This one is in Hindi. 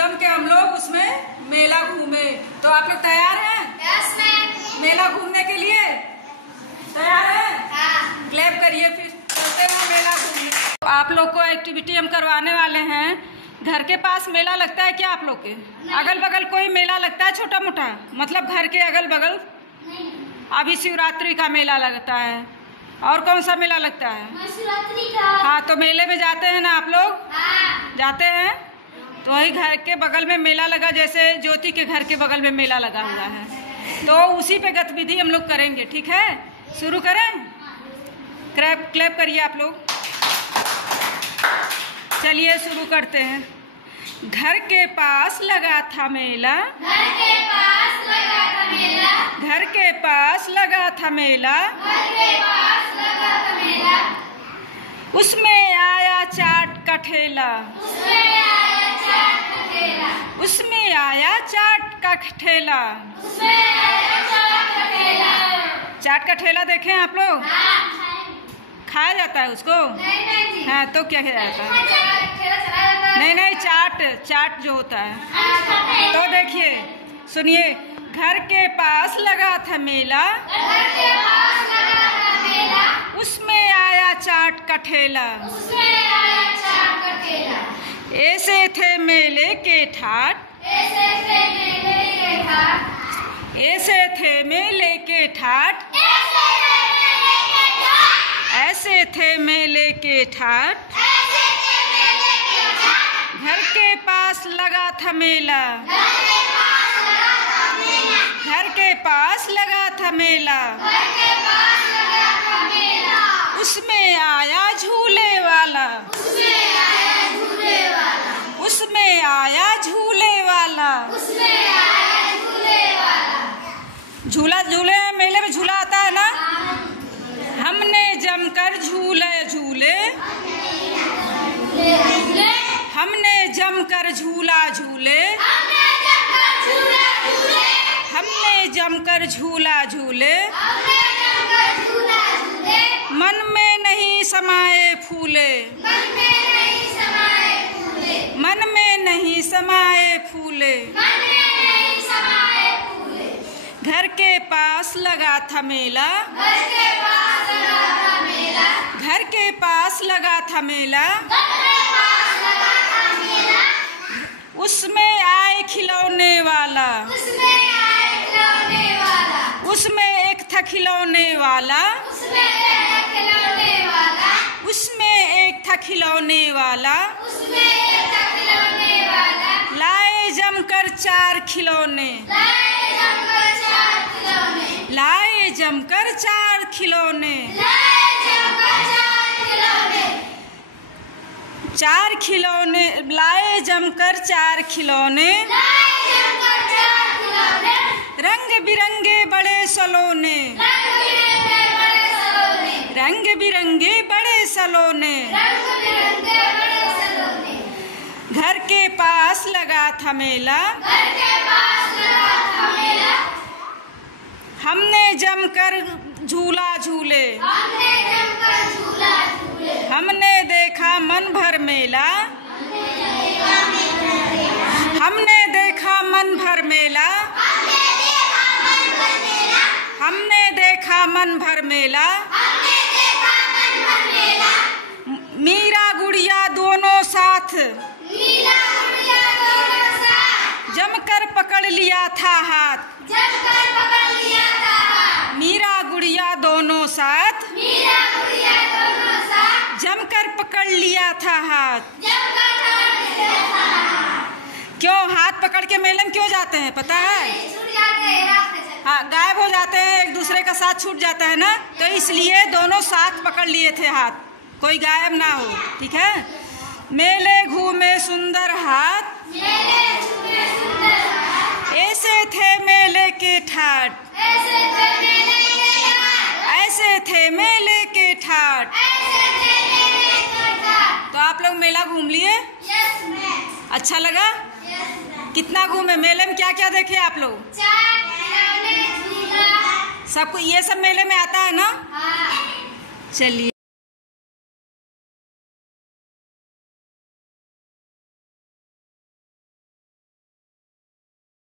जम के हम लोग उसमें मेला घूमे। तो आप लोग तैयार हैं? Yes ma'am. मेला घूमने के लिए तैयार हैं? हाँ। क्लैप करिए, फिर चलते हैं मेला घूमने। तो आप लोग को एक्टिविटी हम करवाने वाले हैं। घर के पास मेला लगता है क्या आप लोग के? अगल बगल कोई मेला लगता है छोटा मोटा, मतलब घर के अगल बगल? अभी शिवरात्रि का मेला लगता है। और कौन सा मेला लगता है? शिवरात्रि का। हाँ, तो मेले में जाते हैं ना आप लोग? हाँ। जाते हैं। तो वही घर के बगल में मेला लगा, जैसे ज्योति के घर के बगल में मेला लगा हुआ है, तो उसी पे गतिविधि हम लोग करेंगे। ठीक है, शुरू करें? क्लैप करिए आप लोग। चलिए शुरू करते हैं। घर के पास लगा था मेला, घर के पास लगा था मेला, घर के पास लगा था मेला, घर के पास लगा था मेला, उसमें आया चाट का ठेला, उसमें आया चाट का ठेला, उसमें आया चाट का ठेला। उसमें आया चाट का ठेला। चाट का ठेला देखें आप लोग? हाँ। खाया जाता है उसको? नहीं जी। हाँ, तो क्या किया जाता है? ठेला चलाया जाता है। नहीं, चाट जो होता है। तो देखिए, सुनिए। घर के पास लगा था मेला, घर के पास लगा था मेला, उसमें आया चाट का ठेला, उसमें आया चाट का ठेला। ऐसे थे मेले के ठाट, ऐसे थे मेले के ठाट, ऐसे थे मेले के ठाट, ऐसे थे मेले के ठाट, ऐसे थे मेले के ठाट। ऐसे थे मेले के ठाट। घर के पास लगा था मेला, घर के पास लगा था मेला, घर के पास लगा था मेला, घर के पास लगा था मेला, उसमें आया झूले वाला, उसमें आया झूले वाला, उसमें आया झूले वाला। उसमें आया झूले वाला। झूले मेले में झूला आता है ना? हमने जमकर झूले झूले, हमने जमकर झूला झूले, हमने जमकर झूला झूले, मन में नहीं समाये फूले, मन में नहीं समाये फूले। घर के पास लगा था मेला, घर के पास लगा था मेला, घर के पास लगा था मेला, घर के पास लगा था मेला, उसमें आए खिलौने वाला, उसमें आए खिलौने वाला, उसमें एक था खिलौने वाला, उसमें एक था खिलौने वाला, उसमें एक था खिलौने वाला। उसमें एक था खिलौने वाला, लाए जमकर चार खिलौने, लाए जमकर चार खिलौने, लाए जमकर चार खिलौने, लाए जमकर चार खिलौने, चार खिलौने लाए जमकर चार खिलौने, लाए जमकर चार खिलौने, रंग बिरंगे बड़े सलोने, रंग-बिरंगे बड़े सलोने, रंग बिरंगे बड़े सलोने। रंग-बिरंगे बड़े सलोने। घर के पास लगा था मेला, घर के पास लगा था मेला, हमने जमकर झूला झूले, हमने जमकर झूला झूले, हमने देखा मन भर मेला, हमने देखा मन भर मेला, हमने देखा मन भर मेला। हमने देखा मन भर मेला, मीरा गुड़िया दोनों साथ, मीरा गुड़िया दोनों साथ, जमकर पकड़ लिया था हाथ, जमकर पकड़ लिया था हाथ, मीरा गुड़िया दोनों साथ, मीरा गुड़िया दोनों साथ, जमकर पकड़ लिया था हाथ। जमकर पकड़ लिया था हाथ। क्यों हाथ पकड़ के मेले में क्यों जाते हैं पता है? छूट जाते हैं रास्ते से। हाँ, गायब हो जाते हैं, एक दूसरे का साथ छूट जाता है ना, तो इसलिए दोनों साथ पकड़ लिए थे हाथ, कोई गायब ना हो। ठीक है। मेले घूमे सुंदर हाथ, मेले झूमे सुंदर हाथ, ऐसे थे मेले के ठाट, ऐसे थे मेले के ठाट, ऐसे थे मेले के ठाट। ऐसे थे मेले के ठाट। तो आप लोग मेला घूम लिए? Yes ma'am. अच्छा लगा? Yes ma'am. कितना घूमे? मेले में क्या क्या देखे आप लोग? चाट, खिलौने, झूला। सबको ये सब मेले में आता है ना? हाँ। चलिए।